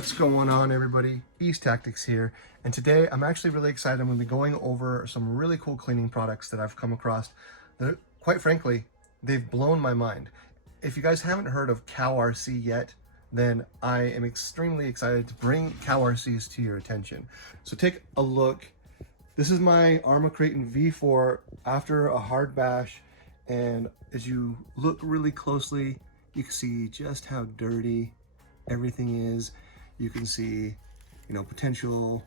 What's going on, everybody? Beast Tactics here, and today I'm actually really excited. I'm going to be going over some really cool cleaning products that I've come across that, quite frankly, they've blown my mind. If you guys haven't heard of CowRC yet, then I am extremely excited to bring CowRCs to your attention. So take a look. This is my Arma Creighton V4 after a hard bash, and as you look really closely, you can see just how dirty everything is. You can see, potential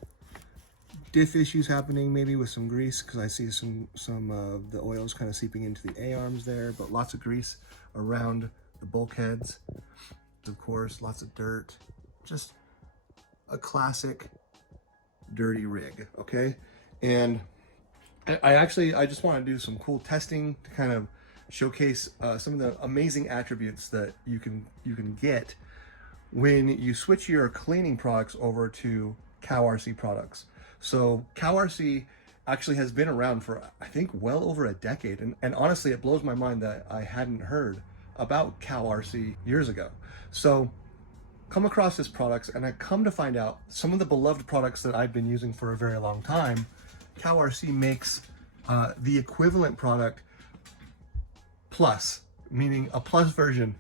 diff issues happening, maybe with some grease, because I see some of the oils kind of seeping into the A-arms there, but lots of grease around the bulkheads. Of course, lots of dirt. Just a classic dirty rig, okay? And I just want to do some cool testing to kind of showcase some of the amazing attributes that you can get when you switch your cleaning products over to CowRC products. So CowRC actually has been around for, I think, well over a decade. And honestly, it blows my mind that I hadn't heard about CowRC years ago. So come across this products, and I come to find out some of the beloved products that I've been using for a very long time, CowRC makes the equivalent product plus, meaning a plus version,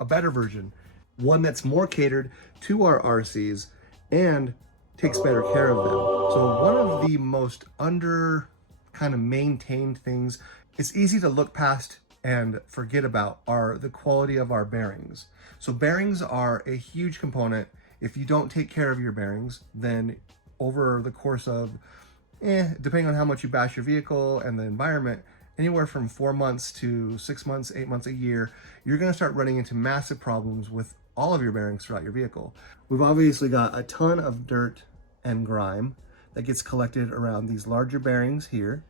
a better version, one that's more catered to our RCs and takes better care of them. So one of the most under kind of maintained things, it's easy to look past and forget about, are the quality of our bearings. So bearings are a huge component. If you don't take care of your bearings, then over the course of, depending on how much you bash your vehicle and the environment, anywhere from 4 months to 6 months, 8 months, a year, you're gonna start running into massive problems with all of your bearings throughout your vehicle. We've obviously got a ton of dirt and grime that gets collected around these larger bearings here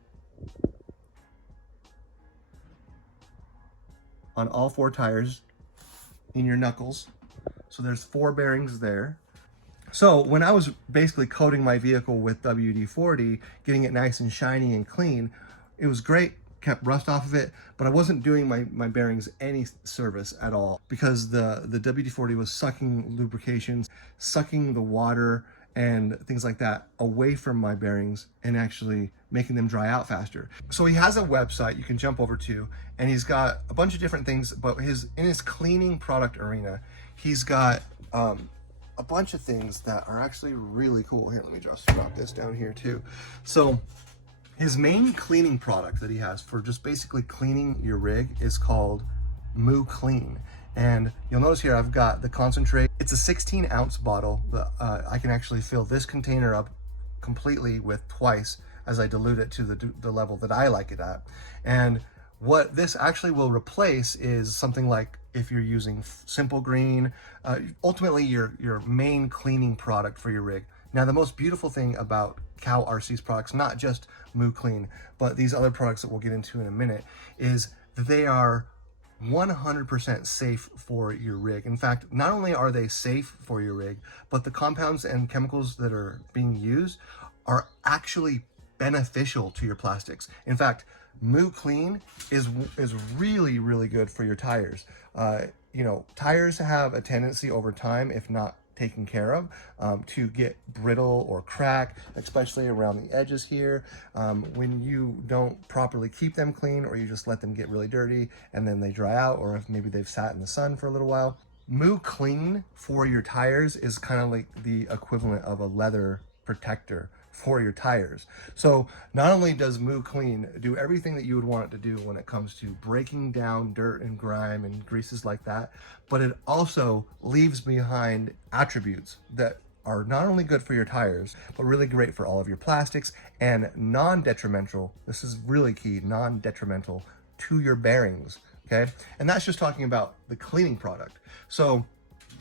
on all 4 tires in your knuckles. So there's 4 bearings there. So when I was basically coating my vehicle with WD-40, getting it nice and shiny and clean, it was great, kept rust off of it, but I wasn't doing my bearings any service at all, because the WD-40 was sucking lubrications, sucking the water and things like that away from my bearings and actually making them dry out faster. So he has a website you can jump over to, and he's got a bunch of different things, but in his cleaning product arena, he's got a bunch of things that are actually really cool. Here, let me just drop this down here too. So his main cleaning product that he has for just basically cleaning your rig is called Moo Clean. And you'll notice here I've got the concentrate. It's a 16-ounce bottle. I can actually fill this container up completely with twice as I dilute it to the level that I like it at. And what this actually will replace is something like, if you're using Simple Green, ultimately your main cleaning product for your rig. Now, the most beautiful thing about CowRC's products, not just Moo Clean, but these other products that we'll get into in a minute, is that they are 100% safe for your rig. In fact, not only are they safe for your rig, but the compounds and chemicals that are being used are actually beneficial to your plastics. In fact, Moo Clean is really, really good for your tires. Tires have a tendency over time, if not taken care of, to get brittle or crack, especially around the edges here, when you don't properly keep them clean, or you just let them get really dirty and then they dry out, or if maybe they've sat in the sun for a little while. Moo Clean for your tires is kind of like the equivalent of a leather protector for your tires. So not only does Moo Clean do everything that you would want it to do when it comes to breaking down dirt and grime and greases like that, but it also leaves behind attributes that are not only good for your tires, but really great for all of your plastics, and non-detrimental, this is really key, non-detrimental to your bearings, okay? And that's just talking about the cleaning product. So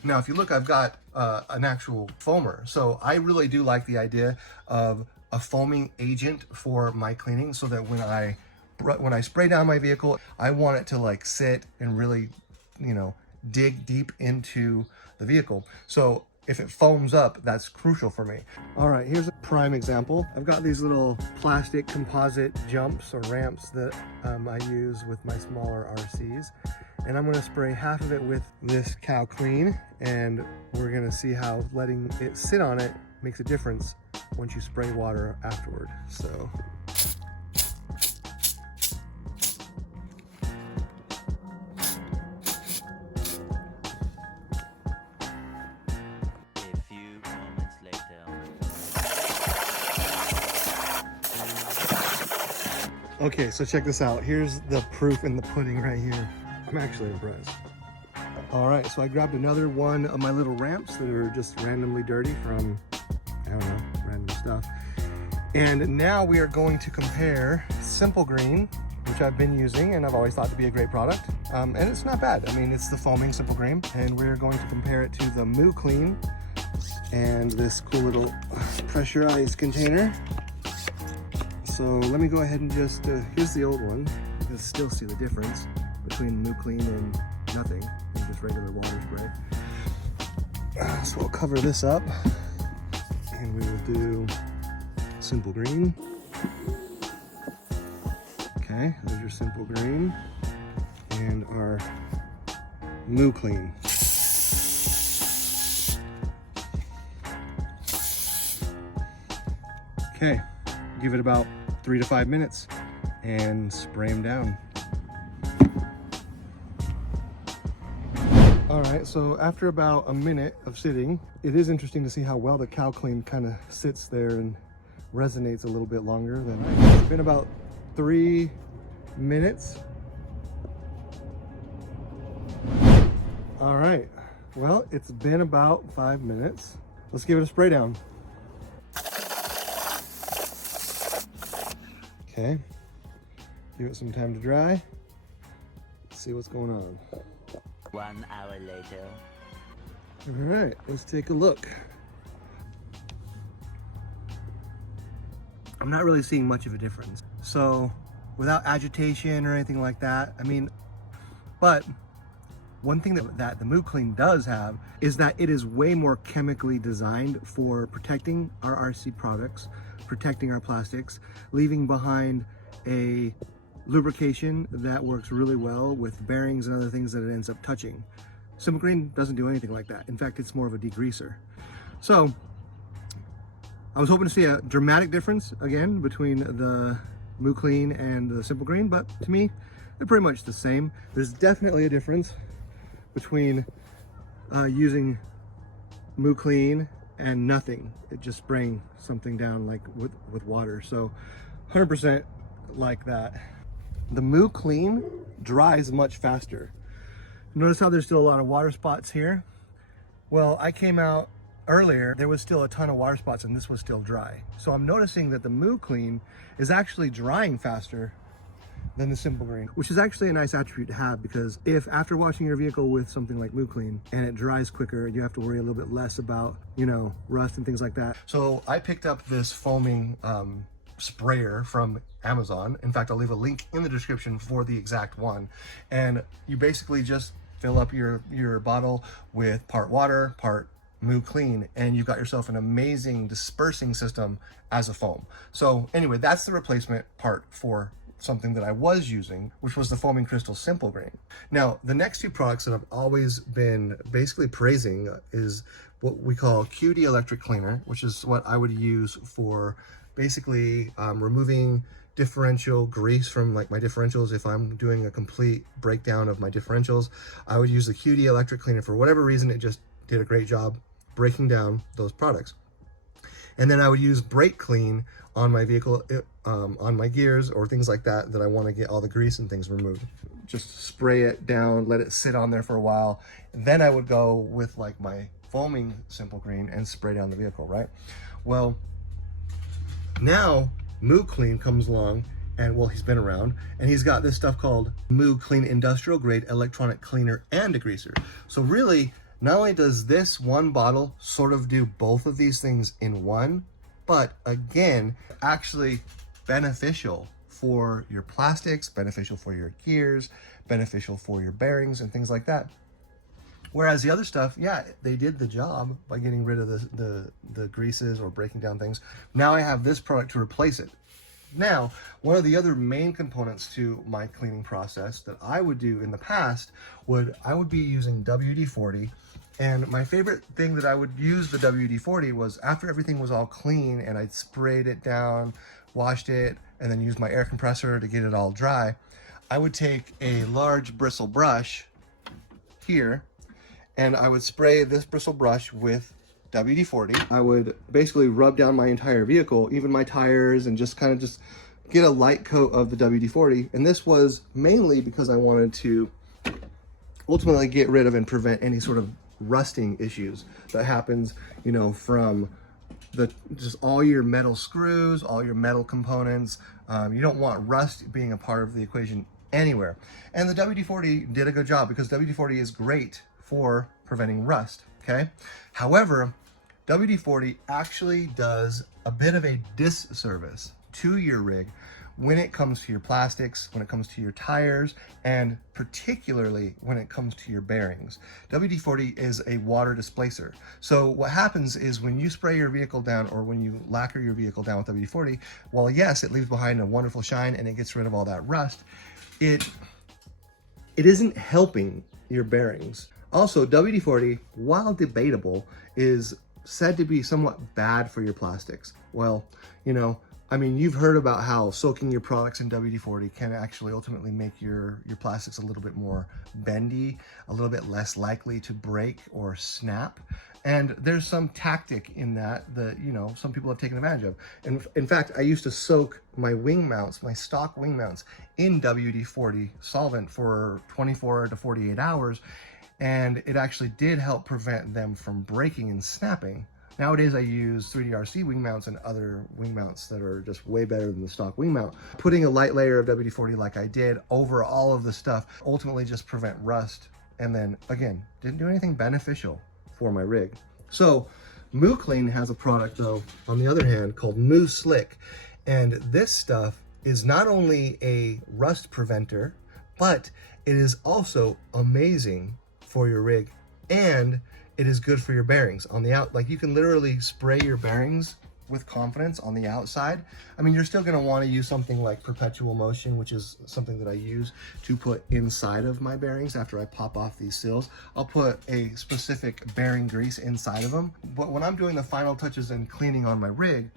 now, if you look, I've got an actual foamer. So I really do like the idea of a foaming agent for my cleaning, so that when I spray down my vehicle, I want it to like sit and really, dig deep into the vehicle. So if it foams up, that's crucial for me. All right, here's a prime example. I've got these little plastic composite jumps or ramps that I use with my smaller RCs. And I'm gonna spray half of it with this Cow Clean, and we're gonna see how letting it sit on it makes a difference once you spray water afterward. So. Okay, so check this out. Here's the proof in the pudding right here. I'm actually impressed. All right, so I grabbed another one of my little ramps that are just randomly dirty from, I don't know, random stuff. And now we are going to compare Simple Green, which I've been using and I've always thought to be a great product. And it's not bad. I mean, it's the foaming Simple Green. And we're going to compare it to the Moo Clean and this cool little pressurized container. So let me go ahead and just, here's the old one. You can still see the difference between Moo Clean and nothing, and just regular water spray. So I'll cover this up and we will do Simple Green. Okay, there's your Simple Green and our Moo Clean. Okay, give it about 3 to 5 minutes and spray them down. All right, so after about a minute of sitting, it is interesting to see how well the Cow Clean kind of sits there and resonates a little bit longer than it's been about 3 minutes. All right, well, it's been about 5 minutes. Let's give it a spray down. Okay, give it some time to dry. Let's see what's going on. 1 hour later. All right, let's take a look. I'm not really seeing much of a difference. So without agitation or anything like that, I mean, but one thing that the Moo Clean does have is that it is way more chemically designed for protecting our RC products, protecting our plastics, leaving behind a lubrication that works really well with bearings and other things that it ends up touching. Simple Green doesn't do anything like that. In fact, it's more of a degreaser. So I was hoping to see a dramatic difference again between the Moo Clean and the Simple Green, but to me, they're pretty much the same. There's definitely a difference between using Moo Clean and nothing. It just spraying something down like with water. So 100% like that. The Moo Clean dries much faster. Notice how there's still a lot of water spots here? Well, I came out earlier, there was still a ton of water spots and this was still dry. So I'm noticing that the Moo Clean is actually drying faster than the Simple Green, which is actually a nice attribute to have, because if after washing your vehicle with something like Moo Clean and it dries quicker, you have to worry a little bit less about, you know, rust and things like that. So I picked up this foaming sprayer from Amazon. In fact, I'll leave a link in the description for the exact one. And you basically just fill up your bottle with part water, part Moo Clean, and you've got yourself an amazing dispersing system as a foam. So anyway, that's the replacement part for something that I was using, which was the foaming crystal Simple Green. Now, the next two products that I've always been basically praising is what we call QD electric cleaner, which is what I would use for basically removing differential grease from like my differentials. If I'm doing a complete breakdown of my differentials, I would use the QD electric cleaner. For whatever reason, it just did a great job breaking down those products. And then I would use brake clean on my vehicle, on my gears or things like that I want to get all the grease and things removed. Just spray it down, let it sit on there for a while. And then I would go with like my foaming Simple Green and spray down the vehicle, right? Well, now Moo Clean comes along, and well, he's been around, and he's got this stuff called Moo Clean Industrial Grade Electronic Cleaner and Degreaser. So really, not only does this one bottle sort of do both of these things in one, but again, actually beneficial for your plastics, beneficial for your gears, beneficial for your bearings and things like that. Whereas the other stuff, yeah, they did the job by getting rid of the greases or breaking down things. Now I have this product to replace it. Now, one of the other main components to my cleaning process that I would do in the past I would be using WD-40. And my favorite thing that I would use the WD-40 was after everything was all clean and I'd sprayed it down, washed it, and then used my air compressor to get it all dry, I would take a large bristle brush here and I would spray this bristle brush with WD-40. I would basically rub down my entire vehicle, even my tires, and just kind of just get a light coat of the WD-40. And this was mainly because I wanted to ultimately get rid of and prevent any sort of rusting issues that happens, you know, from just all your metal screws, all your metal components. You don't want rust being a part of the equation anywhere. And the WD-40 did a good job because WD-40 is great for preventing rust, okay? However, WD-40 actually does a bit of a disservice to your rig when it comes to your plastics, when it comes to your tires, and particularly when it comes to your bearings. WD-40 is a water displacer. So what happens is when you spray your vehicle down or when you lacquer your vehicle down with WD-40, while yes, it leaves behind a wonderful shine and it gets rid of all that rust, it isn't helping your bearings. Also, WD-40, while debatable, is said to be somewhat bad for your plastics. Well, you know, I mean, you've heard about how soaking your products in WD-40 can actually ultimately make your plastics a little bit more bendy, a little bit less likely to break or snap. And there's some tactic in that, you know, some people have taken advantage of. And in fact, I used to soak my wing mounts, my stock wing mounts, in WD-40 solvent for 24 to 48 hours. And it actually did help prevent them from breaking and snapping. Nowadays I use 3DRC wing mounts and other wing mounts that are just way better than the stock wing mount. Putting a light layer of WD-40 like I did over all of the stuff ultimately just prevent rust. And then again, didn't do anything beneficial for my rig. So Moo Clean has a product though, on the other hand, called Moo Slick. And this stuff is not only a rust preventer, but it is also amazing for your rig, and it is good for your bearings on the out. Like, you can literally spray your bearings with confidence on the outside. I mean, you're still going to want to use something like perpetual motion, which is something that I use to put inside of my bearings after I pop off these seals. I'll put a specific bearing grease inside of them. But when I'm doing the final touches and cleaning on my rig,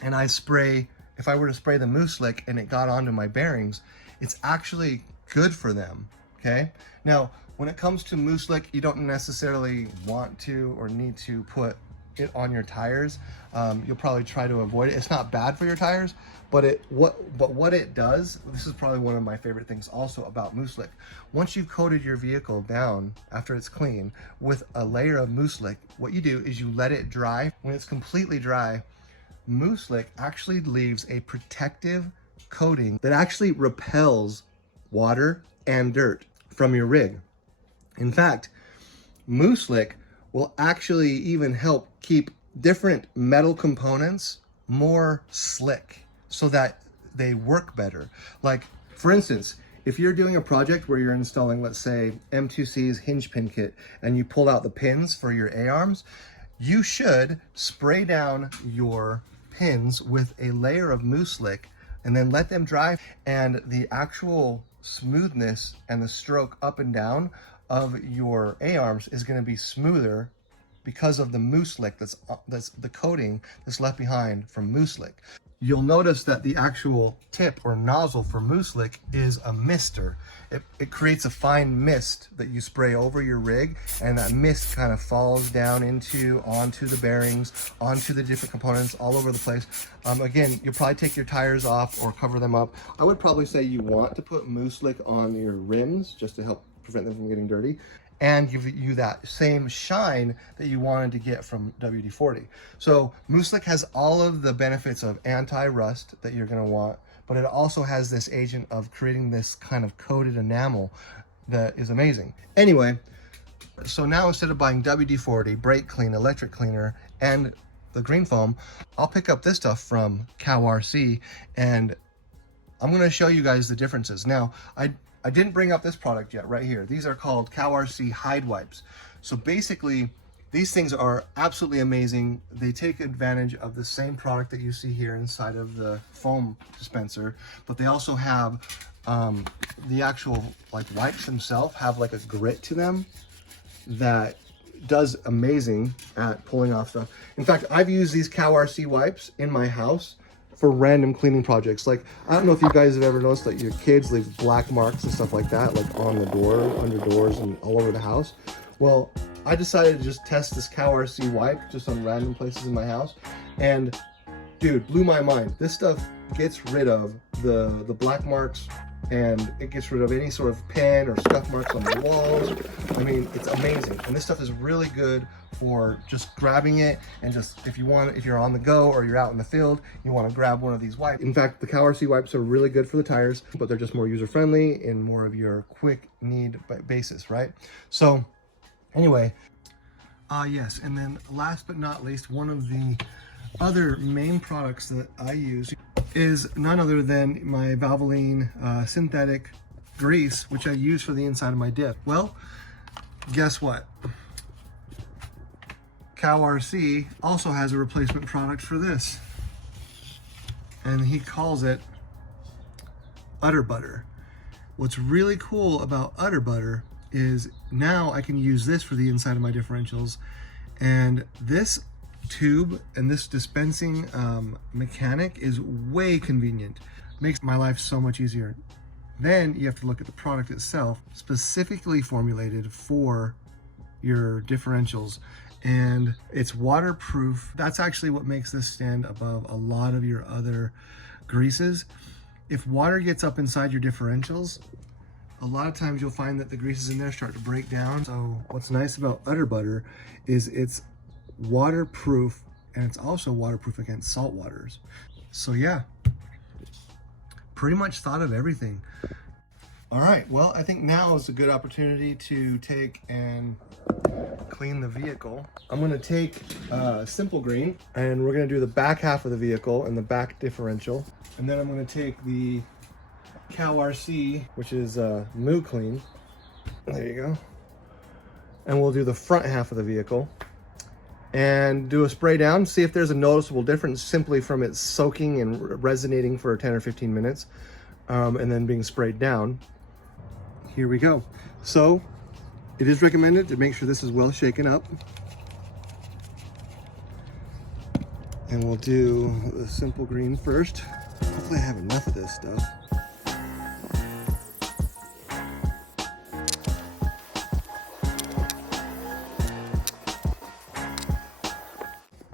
and I spray, if I were to spray the Moo Slick and it got onto my bearings, it's actually good for them, okay? Now, when it comes to Moo Slick, you don't necessarily want to or need to put it on your tires. You'll probably try to avoid it. It's not bad for your tires, but what it does, this is probably one of my favorite things also about Moo Slick. Once you've coated your vehicle down after it's clean with a layer of Moo Slick, what you do is you let it dry. When it's completely dry, Moo Slick actually leaves a protective coating that actually repels water and dirt from your rig. In fact, Moo Slick will actually even help keep different metal components more slick so that they work better. Like, for instance, if you're doing a project where you're installing, let's say, M2C's hinge pin kit, and you pull out the pins for your A-arms, you should spray down your pins with a layer of Moo Slick and then let them dry, and the actual smoothness and the stroke up and down of your A-arms is going to be smoother because of the Moo Slick that's the coating that's left behind from Moo Slick. You'll notice that the actual tip or nozzle for Moo Slick is a mister. It creates a fine mist that you spray over your rig, and that mist kind of falls down onto the bearings, onto the different components all over the place. Again, you'll probably take your tires off or cover them up. I would probably say you want to put Moo Slick on your rims just to help prevent them from getting dirty, and give you that same shine that you wanted to get from WD-40. So Moo Slick has all of the benefits of anti-rust that you're going to want, but it also has this agent of creating this kind of coated enamel that is amazing. Anyway, so now instead of buying WD-40, brake clean, electric cleaner, and the green foam, I'll pick up this stuff from CowRC, and I'm going to show you guys the differences. Now, I didn't bring up this product yet right here. These are called CowRC Hide wipes. So basically, These things are absolutely amazing. They take advantage of the same product that you see here inside of the foam dispenser, but they also have the actual like wipes themselves have like a grit to them that does amazing at pulling off stuff. In fact, I've used these CowRC wipes in my house for random cleaning projects. Like, I don't know if you guys have ever noticed that your kids leave black marks and stuff like that, like on the door, under doors, and all over the house. Well, I decided to just test this CowRC wipe just on random places in my house, and dude, blew my mind. This stuff gets rid of the black marks, and it gets rid of any sort of pen or scuff marks on the walls. I mean, it's amazing. And this stuff is really good for just grabbing it, and just if you're on the go or you're out in the field, you want to grab one of these wipes. In fact, the CowRC wipes are really good for the tires, but they're just more user-friendly and more of your quick need basis, right? So anyway, yes, and then last but not least, one of the other main products that I use is none other than my Valvoline synthetic grease, which I use for the inside of my dip. Well, guess what? CowRC also has a replacement product for this, and he calls it Udder Butter. What's really cool about Udder Butter is now I can use this for the inside of my differentials, and this tube and this dispensing mechanic is way convenient. Makes my life so much easier. Then you have to look at the product itself, specifically formulated for your differentials, and it's waterproof. That's actually what makes this stand above a lot of your other greases. If water gets up inside your differentials, a lot of times you'll find that the greases in there start to break down. So what's nice about Udder Butter is it's waterproof, and it's also waterproof against salt waters. So yeah, pretty much thought of everything. All right, well, I think now is a good opportunity to take and clean the vehicle. I'm gonna take Simple Green, and we're gonna do the back half of the vehicle and the back differential. And then I'm gonna take the CowRC, which is Moo Clean. There you go. And we'll do the front half of the vehicle and do a spray down, see if there's a noticeable difference simply from it soaking and resonating for 10 or 15 minutes, and then being sprayed down. Here we go. So it is recommended to make sure this is well shaken up. And we'll do the Simple Green first. Hopefully I have enough of this stuff.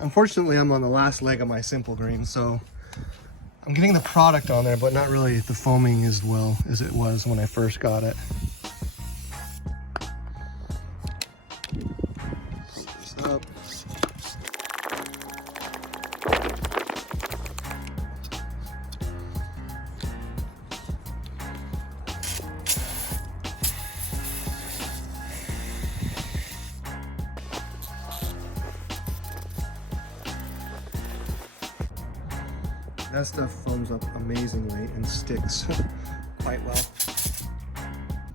Unfortunately, I'm on the last leg of my Simple Green, so I'm getting the product on there, but not really the foaming as well as it was when I first got it. Put this up. That stuff foams up amazingly and sticks quite well.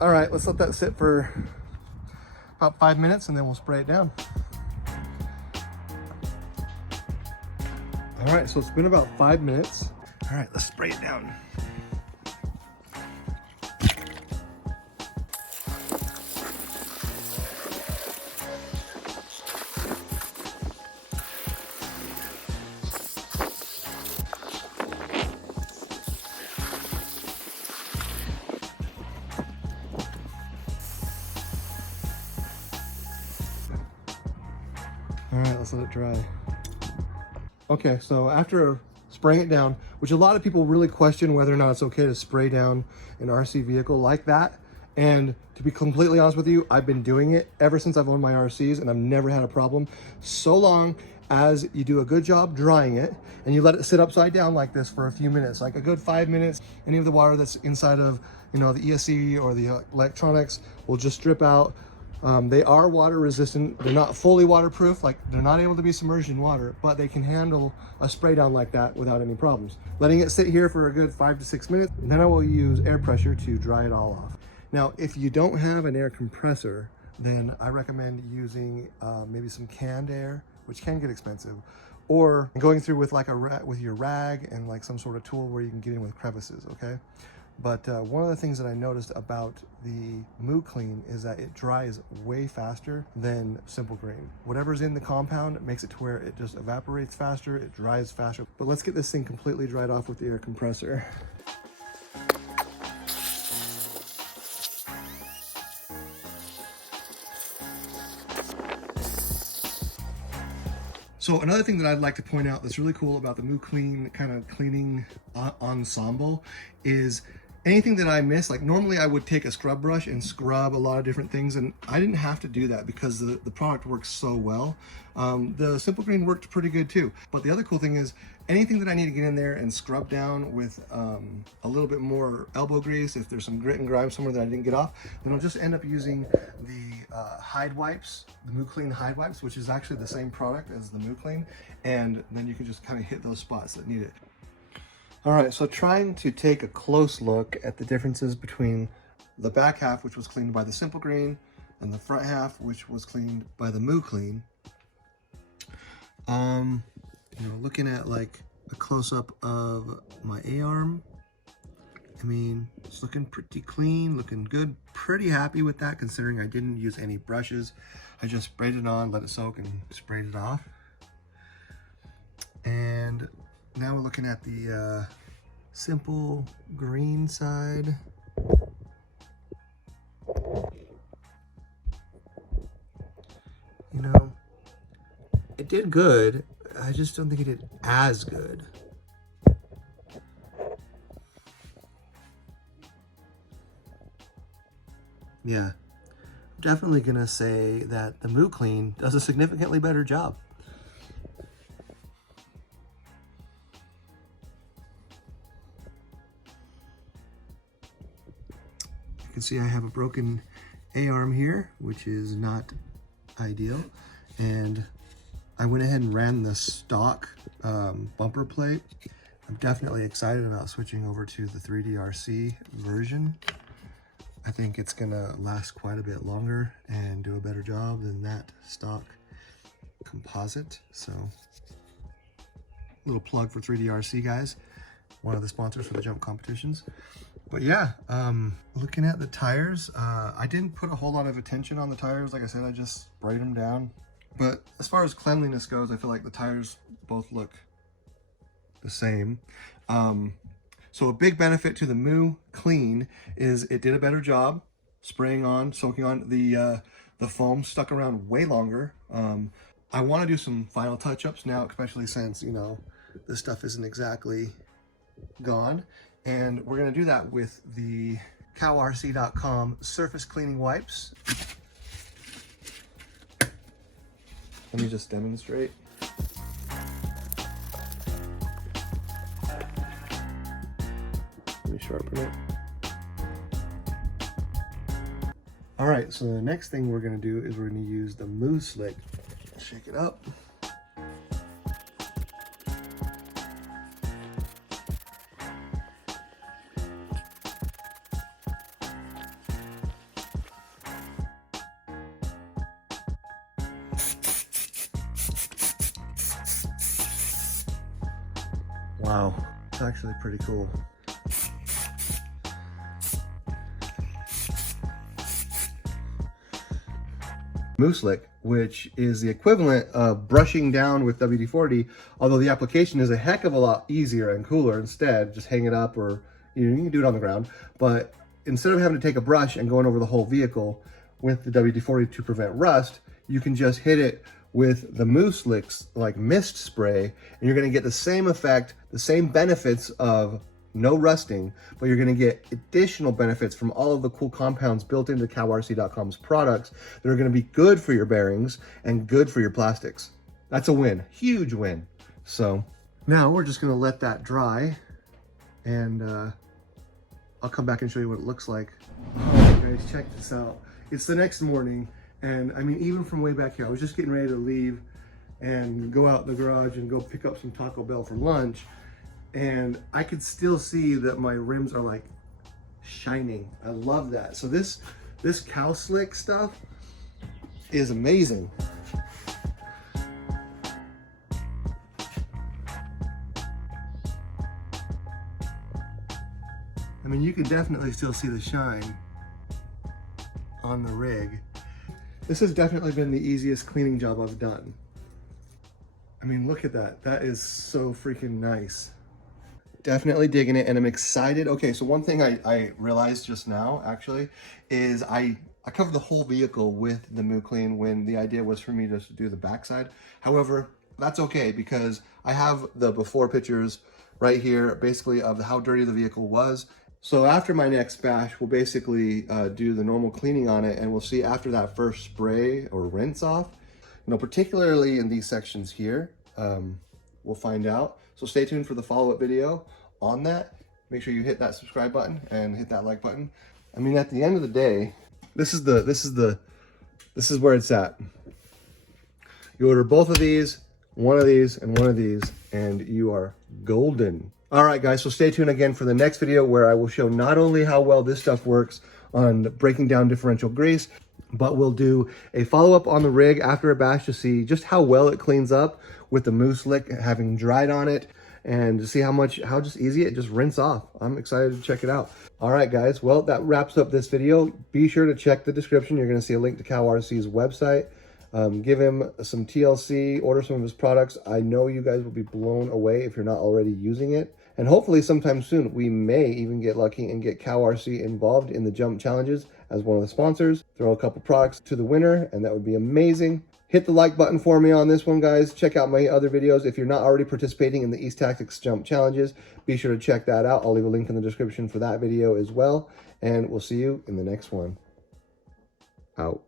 All right, let's let that sit for about 5 minutes, and then we'll spray it down. All right, so it's been about 5 minutes. All right, let's spray it down. All right, let's let it dry. Okay, so after spraying it down, which a lot of people really question whether or not it's okay to spray down an RC vehicle like that. And to be completely honest with you, I've been doing it ever since I've owned my RCs, and I've never had a problem. So long as you do a good job drying it and you let it sit upside down like this for a few minutes, like a good 5 minutes. Any of the water that's inside of, the ESC or the electronics will just drip out. They are water resistant. They're not fully waterproof, like they're not able to be submerged in water, but they can handle a spray down like that without any problems. Letting it sit here for a good 5 to 6 minutes, and then I will use air pressure to dry it all off. Now, if you don't have an air compressor, then I recommend using maybe some canned air, which can get expensive, or going through with like with your rag and like some sort of tool where you can get in with crevices, okay? But one of the things that I noticed about the Moo Clean is that it dries way faster than Simple Green. Whatever's in the compound makes it to where it just evaporates faster, it dries faster. But let's get this thing completely dried off with the air compressor. So another thing that I'd like to point out that's really cool about the Moo Clean kind of cleaning ensemble is anything that I miss. Like normally I would take a scrub brush and scrub a lot of different things, and I didn't have to do that because the product works so well. The Simple Green worked pretty good too. But the other cool thing is anything that I need to get in there and scrub down with a little bit more elbow grease, if there's some grit and grime somewhere that I didn't get off, then I'll just end up using the Hide wipes, the Moo Clean Hide wipes, which is actually the same product as the Moo Clean, and then you can just kind of hit those spots that need it. All right, so trying to take a close look at the differences between the back half, which was cleaned by the Simple Green, and the front half, which was cleaned by the Moo Clean. You know, looking at like a close-up of my A-arm, I mean, it's looking pretty clean, looking good. Pretty happy with that considering I didn't use any brushes. I just sprayed it on, let it soak, and sprayed it off. And now we're looking at the Simple Green side. You know, it did good. I just don't think it did as good. Yeah, I'm definitely gonna say that the Moo Clean does a significantly better job. You can see I have a broken A-arm here, which is not ideal. And I went ahead and ran the stock bumper plate. I'm definitely excited about switching over to the 3DRC version. I think it's gonna last quite a bit longer and do a better job than that stock composite. So, little plug for 3DRC, guys. One of the sponsors for the jump competitions. But yeah, looking at the tires, I didn't put a whole lot of attention on the tires. Like I said, I just sprayed them down. But as far as cleanliness goes, I feel like the tires both look the same. So a big benefit to the Moo Clean is it did a better job spraying on, soaking on. The foam stuck around way longer. I want to do some final touch-ups now, especially since, you know, this stuff isn't exactly gone. And we're going to do that with the CowRC.com surface cleaning wipes. Let me just demonstrate. Let me sharpen it. All right, so the next thing we're gonna do is we're gonna use the Moo Slick. Shake it up. Wow, it's actually pretty cool. Moo Slick, which is the equivalent of brushing down with WD-40, although the application is a heck of a lot easier and cooler. Instead, just hang it up, or you can do it on the ground. But instead of having to take a brush and going over the whole vehicle with the WD-40 to prevent rust, you can just hit it with the Moo Slick's like mist spray, and you're gonna get the same effect, the same benefits of no rusting, but you're gonna get additional benefits from all of the cool compounds built into CowRC.com's products that are gonna be good for your bearings and good for your plastics. That's a win, huge win. So now we're just gonna let that dry, and I'll come back and show you what it looks like. Oh, guys, check this out. It's the next morning, and I mean, even from way back here, I was just getting ready to leave and go out in the garage and go pick up some Taco Bell for lunch. And I could still see that my rims are like shining. I love that. So this Cow Slick stuff is amazing. I mean, you can definitely still see the shine on the rig. This has definitely been the easiest cleaning job I've done. I mean, look at that. That is so freaking nice. Definitely digging it, and I'm excited. Okay, so one thing I realized just now, actually, is I covered the whole vehicle with the Moo Clean when the idea was for me just to do the backside. However, that's okay because I have the before pictures right here, basically of how dirty the vehicle was. So after my next bash, we'll basically do the normal cleaning on it, and we'll see after that first spray or rinse off, you know, particularly in these sections here, we'll find out. So stay tuned for the follow-up video on that. Make sure you hit that subscribe button and hit that like button. I mean, at the end of the day, this is where it's at. You order both of these, one of these, and one of these, and you are golden. All right, guys, so stay tuned again for the next video where I will show not only how well this stuff works on breaking down differential grease, but we'll do a follow-up on the rig after a bash to see just how well it cleans up with the Moo Slick having dried on it, and to see how just easy it just rinse off. I'm excited to check it out. All right, guys, well, that wraps up this video. Be sure to check the description. You're gonna see a link to CowRC's website. Give him some TLC, order some of his products. I know you guys will be blown away if you're not already using it. And hopefully sometime soon, we may even get lucky and get CowRC involved in the jump challenges as one of the sponsors. Throw a couple products to the winner, and that would be amazing. Hit the like button for me on this one, guys. Check out my other videos. If you're not already participating in the East Tactics jump challenges, be sure to check that out. I'll leave a link in the description for that video as well. And we'll see you in the next one. Out.